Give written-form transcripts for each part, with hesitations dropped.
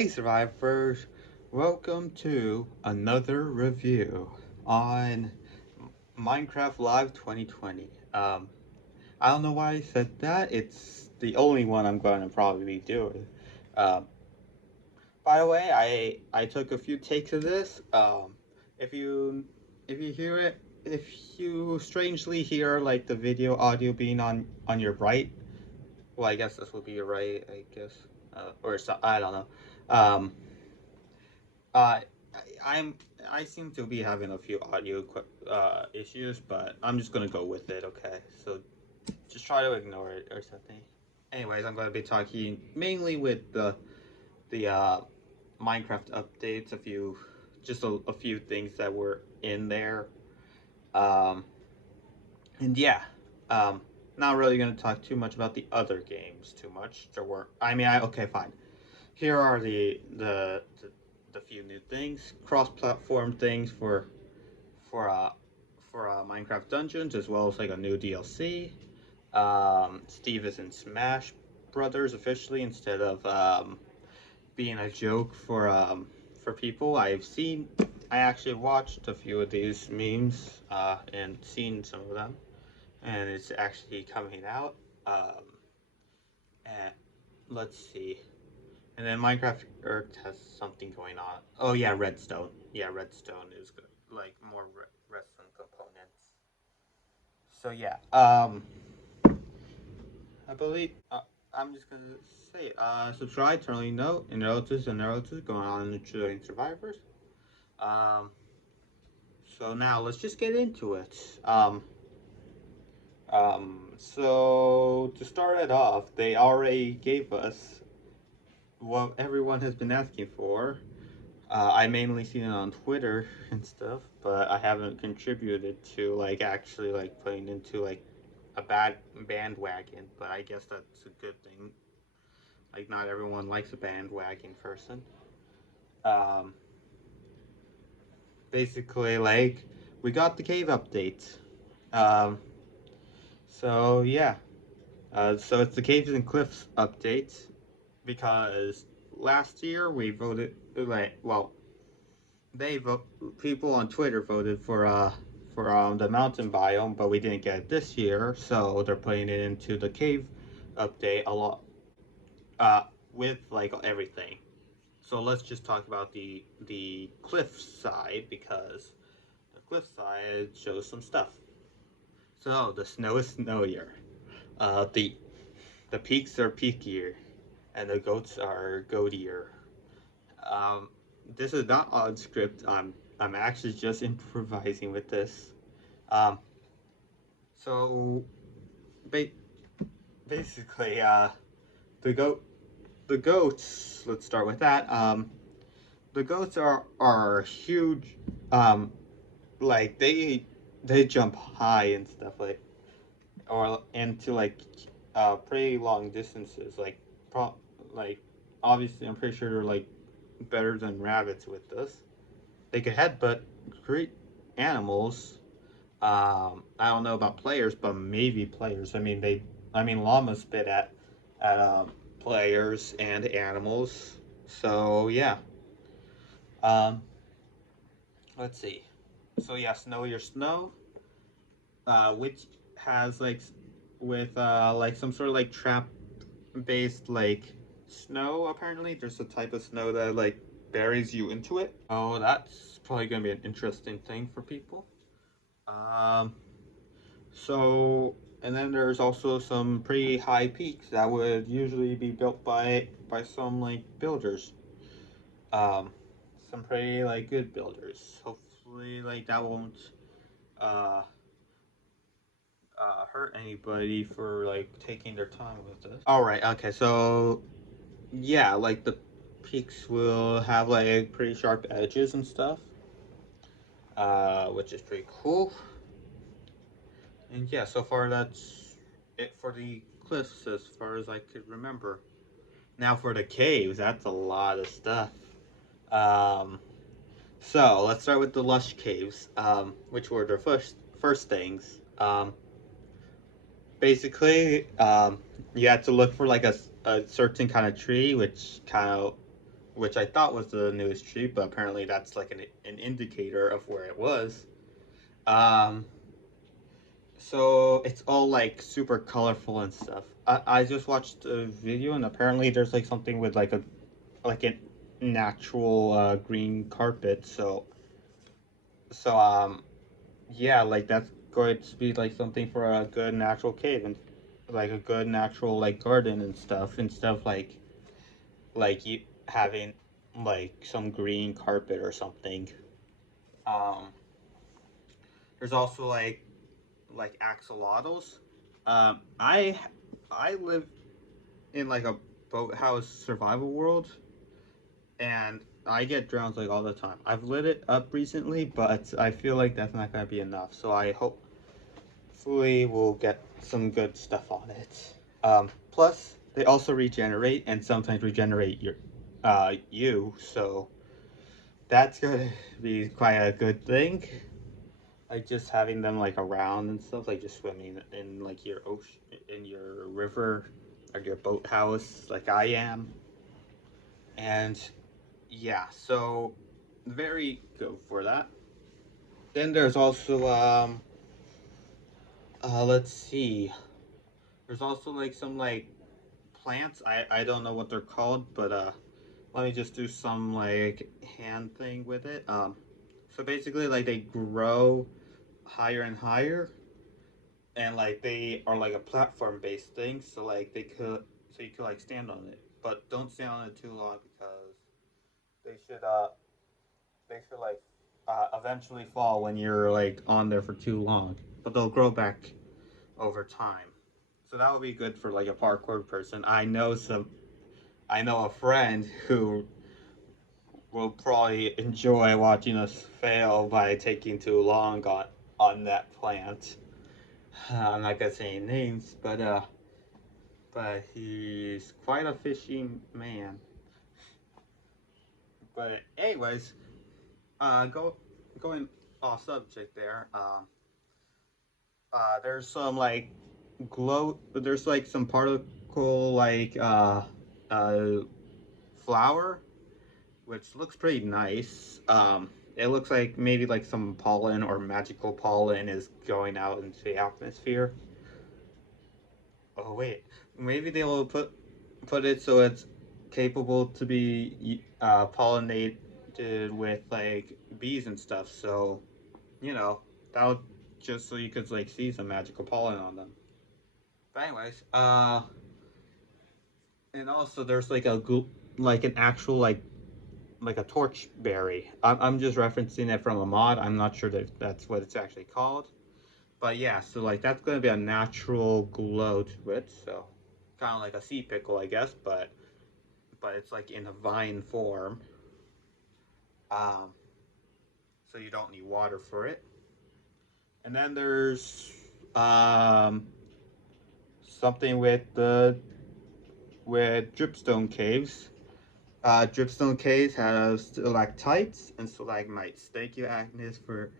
Hey survivors, welcome to another review on Minecraft Live 2020. I don't know why I said that. It's the only one I'm going to probably be doing. Um, by the way, I took a few takes of this. If you if you hear it, if you strangely hear like the video audio being on your right, well, I guess this will be your right. I guess, or so, I don't know. Um, Uh, I'm I seem to be having a few audio issues, but I'm just gonna go with it. Okay, so just try to ignore it or something. Anyways, I'm gonna be talking mainly with the Minecraft updates. A few things that were in there. Um, and yeah, um, not really gonna talk too much about the other games. Too much. There were. I mean, okay, fine. Here are the few new things, cross-platform things for uh for Minecraft Dungeons, as well as like a new DLC. Steve is in Smash Brothers officially instead of being a joke for people. I actually watched a few of these memes and seen some of them, and it's actually coming out. And let's see. And then Minecraft Earth has something going on. Oh yeah, Redstone. Yeah, Redstone is good. Like more redstone components. So yeah, I believe I'm just gonna say subscribe, turn on note, and narratives going on in the Chilean survivors. Um, so now let's just get into it. So to start it off, they already gave us what everyone has been asking for. I mainly seen it on Twitter and stuff, but I haven't contributed to like actually like putting into like a bad bandwagon. But I guess that's a good thing. Like not everyone likes a bandwagon person. Um, basically, like we got the cave update. Um, so yeah, so it's the caves and cliffs update because last year we voted like well they vote people on Twitter voted for the mountain biome, but we didn't get it this year, so they're putting it into the cave update a lot uh with like everything. So let's just talk about the cliff side because the cliff side shows some stuff. So the snow is snowier. Uh the the peaks are peakier and the goats are goatier. Um, this is not on script. I'm actually just improvising with this. Um, so ba- basically, the goat the goats. Let's start with that. The goats are huge. Um, like they jump high and stuff like or into like pretty long distances. Pro like obviously I'm pretty sure they're like better than rabbits with this. They could headbutt great animals. I don't know about players, but maybe players. I mean, llamas spit at players and animals. So yeah. Um, let's see. So yeah, snow your snow, which has with like some sort of like trap based like snow. Apparently, there's a type of snow that like buries you into it. Oh, that's probably gonna be an interesting thing for people. Um, so, and then there's also some pretty high peaks that would usually be built by some like builders. Um, some pretty like good builders. Hopefully, like that won't uh hurt anybody for like taking their time with this. All right. Okay. So yeah, like the peaks will have like pretty sharp edges and stuff, which is pretty cool. And yeah, so far that's it for the cliffs as far as I could remember. Now for the caves, that's a lot of stuff. Um, so let's start with the lush caves, which were the first things. Basically, you had to look for like a certain kind of tree, which kind of which I thought was the newest tree, but apparently that's like an indicator of where it was. Um, so it's all like super colorful and stuff. I just watched a video and apparently there's like something with like a natural green carpet. So yeah, like that's going to be like something for a good natural cave and like a good natural like garden and stuff instead of like you having like some green carpet or something. Um, there's also like axolotls. Um, I I live in like a boathouse survival world, and I get drowned like all the time. I've lit it up recently, but I feel like that's not gonna be enough. So I hopefully we'll get some good stuff on it. Plus, they also regenerate and sometimes regenerate you. So that's gonna be quite a good thing. Like just having them like around and stuff, like just swimming in like your ocean, in your river, or your boathouse, like I am. And yeah, so very good for that. Then there's also let's see. There's also like some like plants. I don't know what they're called, but let me just do some like hand thing with it. So basically like they grow higher and higher, and like they are like a platform based thing, so like so you could like stand on it, but don't stand on it too long because they should uh they should like eventually fall when you're like on there for too long, but they'll grow back over time. So that would be good for like a parkour person. I know a friend who will probably enjoy watching us fail by taking too long on that plant. I'm not gonna say any names, but he's quite a fishing man. But anyways, going off subject there. There's some like There's like some particle uh flower, which looks pretty nice. It looks like maybe like some pollen or magical pollen is going out into the atmosphere. Oh wait, maybe they will put it so it's capable to be pollinated with like bees and stuff. So you know that'll just so you could like see some magical pollen on them. But anyways, and also there's like an actual like a torch berry. I'm just referencing it from a mod. I'm not sure that that's what it's actually called. But yeah, so like that's gonna be a natural glow to it. So kind of like a sea pickle, I guess, but it's like in a vine form. Um, so you don't need water for it. And then there's um something with dripstone caves. Dripstone caves has stalactites and stalagmites. Thank you, Agnes, for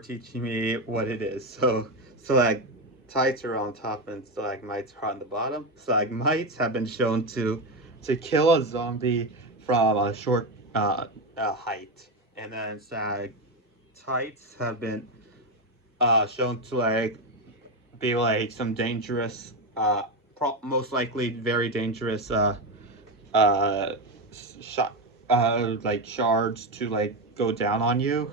teaching me what it is. So stalactites are on top and stalagmites are on the bottom. Stalagmites have been shown to kill a zombie from a short height, and then stalactites have been shown to like be like some dangerous, most likely very dangerous uh shot like shards to like go down on you.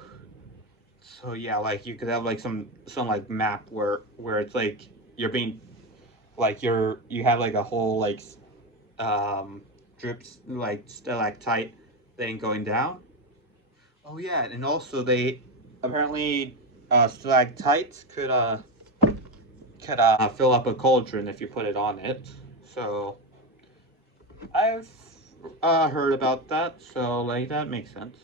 So yeah, like you could have like some like map where it's like you're being like you have like a whole like um drips like stalactite thing going down. Oh yeah, and also they apparently stalactites could fill up a cauldron if you put it on it. So I've heard about that, so like that makes sense.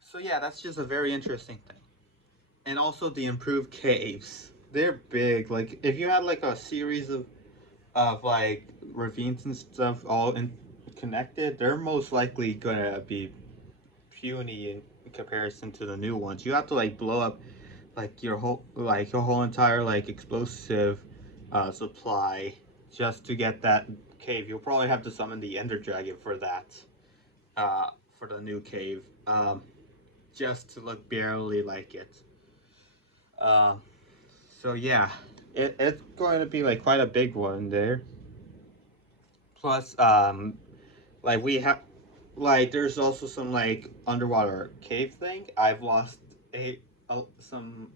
So yeah, that's just a very interesting thing. And also the improved caves. They're big. Like if you had like a series of like ravines and stuff all in connected, they're most likely gonna be puny in comparison to the new ones. You have to like blow up like your whole entire like explosive supply just to get that cave. You'll probably have to summon the Ender Dragon for that. for the new cave, just to look barely like it. Um, so yeah, it's going to be like quite a big one there. Plus, like we have, like there's also some like underwater cave thing. Some.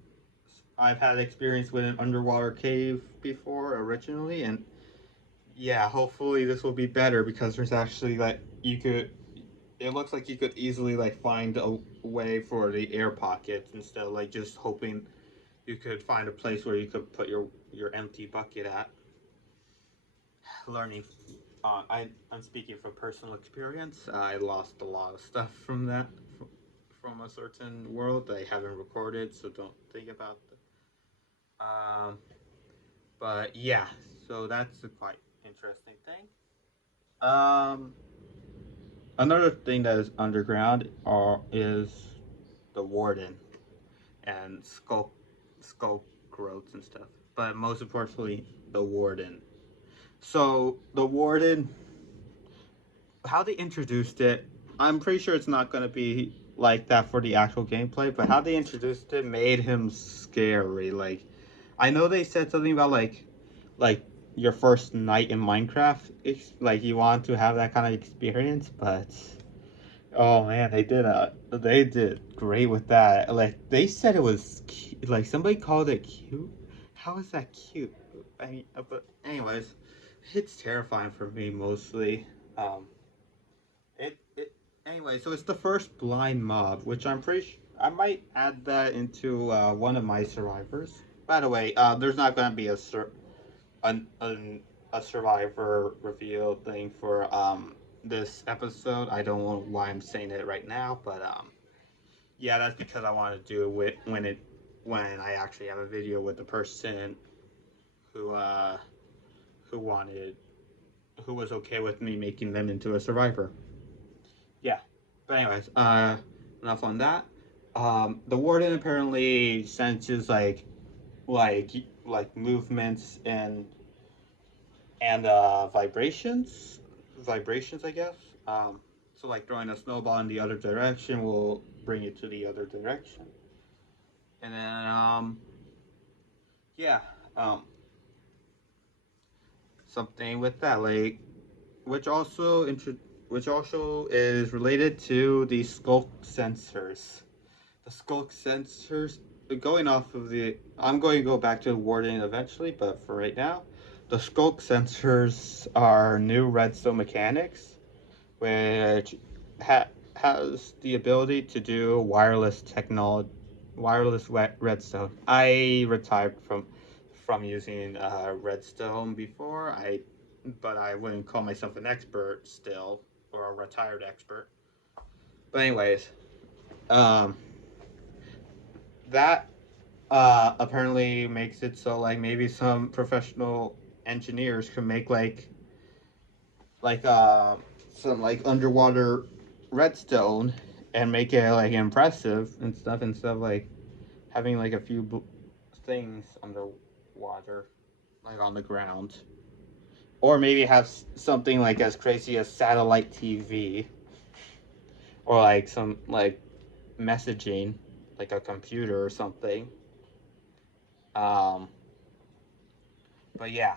I've had experience with an underwater cave before originally, and yeah, hopefully this will be better because there's actually like you could. It looks like you could easily like find a way for the air pockets instead of like just hoping you could find a place where you could put your empty bucket at. Learning, I'm speaking from personal experience. I lost a lot of stuff from that from a certain world that I haven't recorded, so don't think about that. But yeah, so that's a quite interesting thing. Um, Another thing that is underground is the warden and skull growths and stuff. But most importantly, the warden. So the warden, how they introduced it, I'm pretty sure it's not going to be like that for the actual gameplay. But how they introduced it made him scary. Like, I know they said something about like your first night in Minecraft, like you want to have that kind of experience, but oh man, they did great with that. Like they said it was cute. Like somebody called it cute. How is that cute? I mean, but anyways, it's terrifying for me mostly. Um, it anyway. So it's the first blind mob, which I'm pretty. I might add that into one of my survivors. By the way, there's not gonna be an, an a survivor reveal thing for this episode. I don't know why I'm saying it right now, but yeah, that's because I want to do it when I actually have a video with the person who uh who wanted who was okay with me making them into a survivor. Yeah. But anyways, enough on that. The warden apparently senses like like movements and vibrations, I guess. So like throwing a snowball in the other direction will bring it to the other direction, and then yeah, um, something with that like which also which also is related to the skulk sensors. The skulk sensors, going off of the, I'm going to go back to the warden eventually, but for right now, the skulk sensors are new redstone mechanics which has the ability to do wireless redstone. I retired from using redstone before. But I wouldn't call myself an expert still, or a retired expert. But anyways, um, that apparently makes it so like maybe some professional engineers can make like some like underwater redstone and make it like impressive and stuff instead of like having like a few things underwater like on the ground, or maybe have something like as crazy as satellite TV or like some like messaging like a computer or something. um but yeah,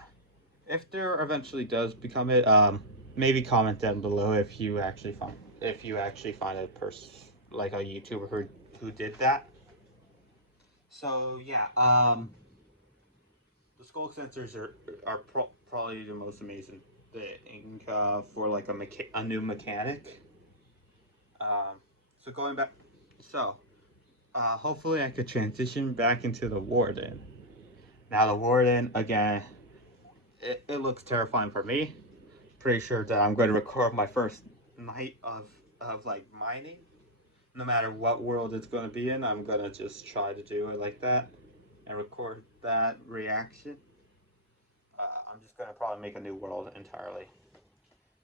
if there eventually does become it, maybe comment down below if you actually find a person like a YouTuber who did that. So yeah, the skull sensors are probably the most amazing thing for like a new mechanic. Um, so going back, so hopefully I could transition back into the warden. Now the warden again, it looks terrifying for me. Pretty sure that I'm going to record my first night of like mining. No matter what world it's going to be in, I'm going to just try to do it like that and record that reaction. I'm just going to probably make a new world entirely.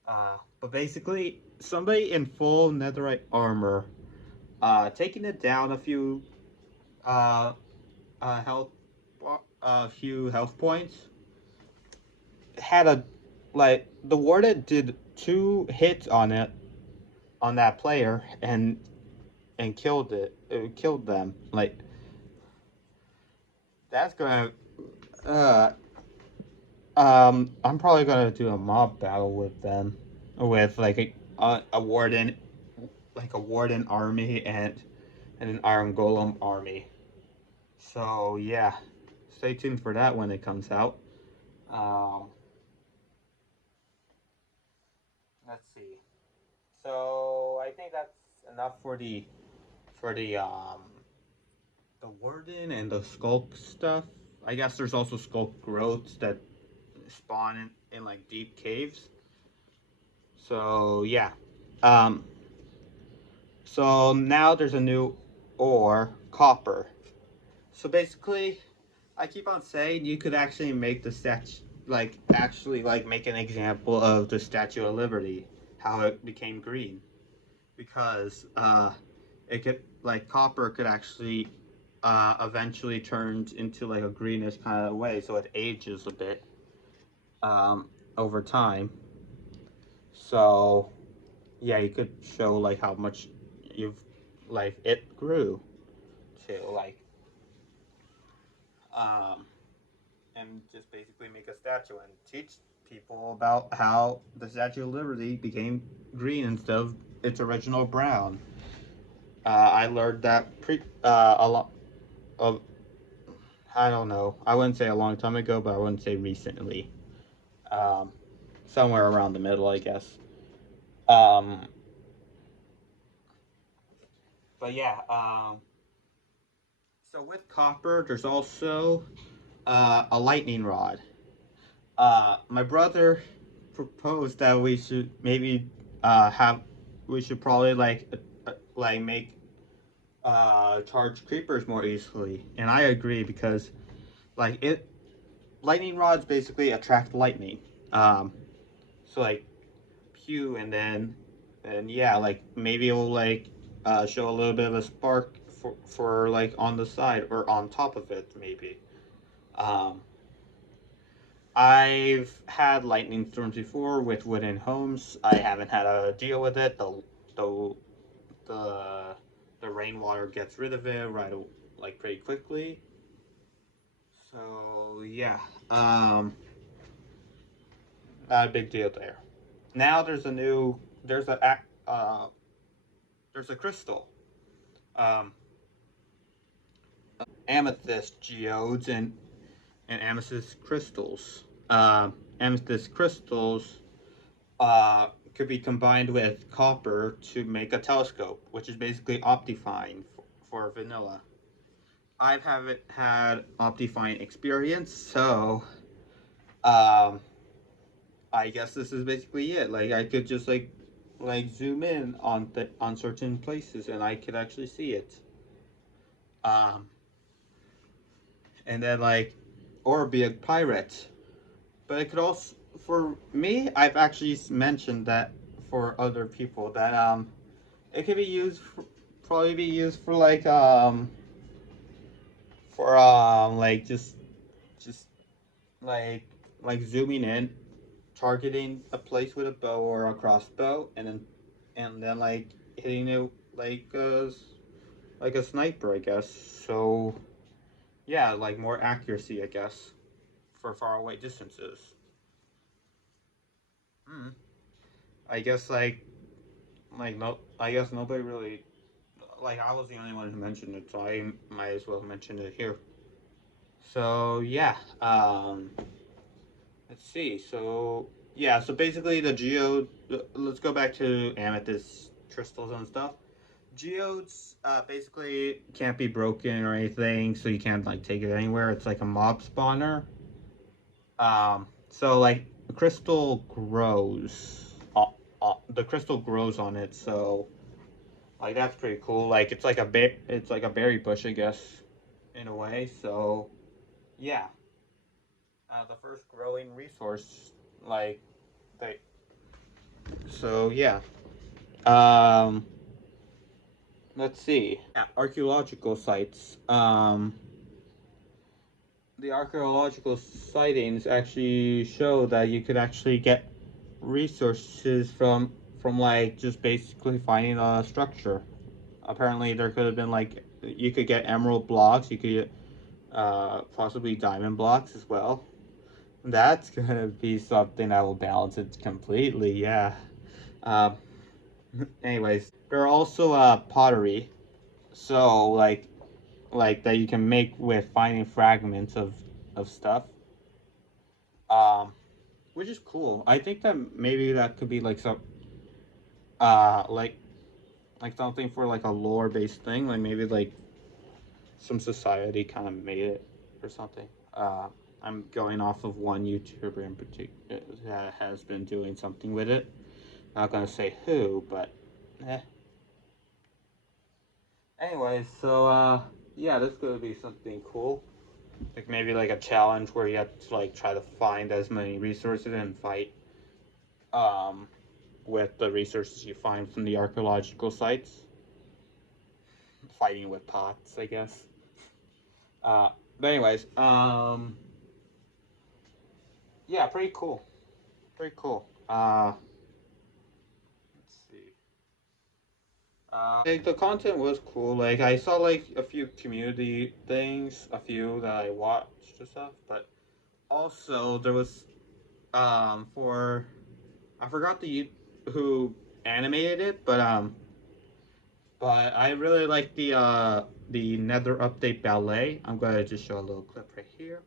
But basically, somebody in full netherite armor, taking it down uh, health, a few health points, had a like the warden did 2 hits on it on that player and killed them. Like that's gonna uh I'm probably gonna do a mob battle with them, with like a warden, like a warden army and an iron golem army. So yeah, stay tuned for that when it comes out. Um, let's see. So I think that's enough for the warden and the skulk stuff. I guess there's also skulk growths that spawn in like deep caves. So yeah. Um, so now there's a new ore, copper. So basically, I keep on saying you could actually make the statue, like actually like make an example of the Statue of Liberty, how it became green, because it could like copper could actually eventually turn into like a greenish kind of way, so it ages a bit over time. So yeah, you could show like how much you've like it grew to like um and just basically make a statue and teach people about how the Statue of Liberty became green instead of its original brown. I learned that a lot of, I don't know, I wouldn't say a long time ago, but I wouldn't say recently. Um, Somewhere around the middle, I guess. Um, but yeah, so with copper, there's also a lightning rod. My brother proposed that we should maybe have we should probably like make charge creepers more easily, and I agree because like it lightning rods basically attract lightning. Um, so like pew and yeah, like maybe it'll like show a little bit of a spark for like on the side or on top of it maybe. Um, I've had lightning storms before with wooden homes. I haven't had a deal with it. The the the rainwater gets rid of it like pretty quickly. So yeah, not a big deal there. Now there's there's a crystal, um, amethyst geodes and amethyst crystals. Amethyst crystals could be combined with copper to make a telescope, which is basically Optifine for vanilla. I haven't had Optifine experience, so um, I guess this is basically it. Like I could just like zoom in on certain places and I could actually see it. Um, and then like or be a pirate. But it could also for me, I've actually mentioned that for other people that it could be used for, probably be used for like just like like zooming in, targeting a place with a bow or a crossbow, and then like hitting it like a sniper, I guess. So yeah, like more accuracy, I guess, for far away distances. Hmm. I guess like no, I guess nobody really like I was the only one who mentioned it, so I might as well mention it here. So yeah, let's see. So yeah, so basically the geode. Let's go back to amethyst crystals and stuff. Geodes basically can't be broken or anything, so you can't like take it anywhere. It's like a mob spawner. So like the crystal grows. The crystal grows on it, so like that's pretty cool. Like it's like a berry bush, I guess, in a way. So yeah, the first growing resource, like they. So yeah. Um, let's see. Yeah, archaeological sites. The archaeological sightings actually show that you could actually get resources from like just basically finding a structure. Apparently, there could have been like you could get emerald blocks, you could get possibly diamond blocks as well. That's gonna be something that will balance it completely. Yeah. Um, anyways, there are also pottery, so like that you can make with finding fragments of stuff. Um, which is cool. I think that maybe that could be like some uh like like something for like a lore based thing. Like maybe like some society kind of made it or something. I'm going off of one YouTuber in particular that has been doing something with it. Not gonna say who, but eh. Anyway, so yeah, this could be something cool. Like maybe like a challenge where you have to like try to find as many resources and fight um with the resources you find from the archaeological sites. Fighting with pots, I guess. But anyways, yeah, pretty cool. Pretty cool. Let's see. Like the content was cool. Like I saw like a few community things, a few that I watched and stuff. But also there was for I forgot who animated it, but I really like the Nether Update ballet. I'm gonna just show a little clip right here.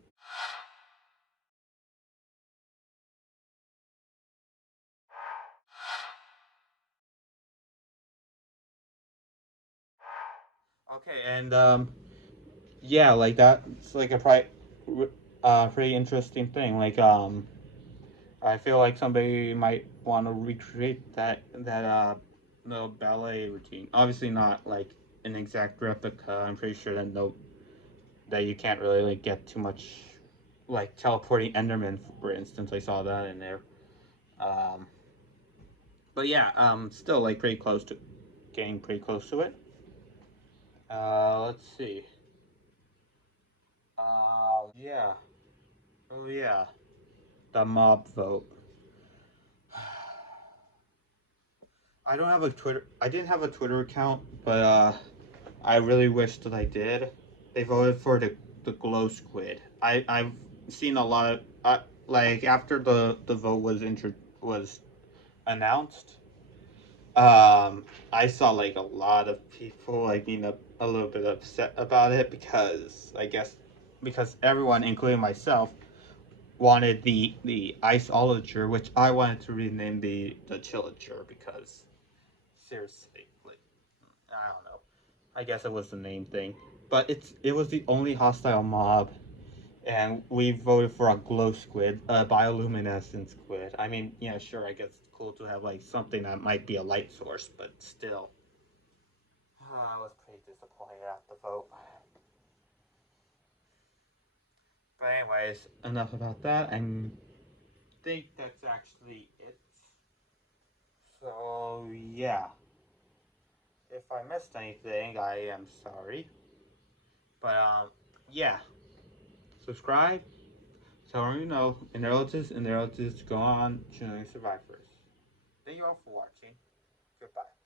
Okay, and yeah, like that. It's like a pretty interesting thing. Like I feel like somebody might want to recreate that little ballet routine. Obviously, not like an exact replica. I'm pretty sure that that you can't really like get too much like teleporting Enderman, for instance. I saw that in there. Um, but yeah, still like pretty close to getting pretty close to it. Let's see. Yeah. Oh yeah. The mob vote. I don't have a Twitter. I didn't have a Twitter account, but I really wish that I did. They voted for the glow squid. I've seen a lot of like after the vote was announced. I saw like a lot of people like being a little bit upset about it because I guess because everyone, including myself, wanted the iceologer, which I wanted to rename the chillager because seriously, like I don't know. I guess it was the name thing, but it was the only hostile mob, and we voted for a glow squid, a bioluminescent squid. I mean, yeah, sure, I guess it's cool to have like something that might be a light source, but still, I was pretty disappointed at the vote. But anyways, enough about that. I think that's actually it. So yeah, if I missed anything, I am sorry. But yeah, subscribe. Tell them you know, and their relatives to go on choosing survivors. Thank you all for watching. Goodbye.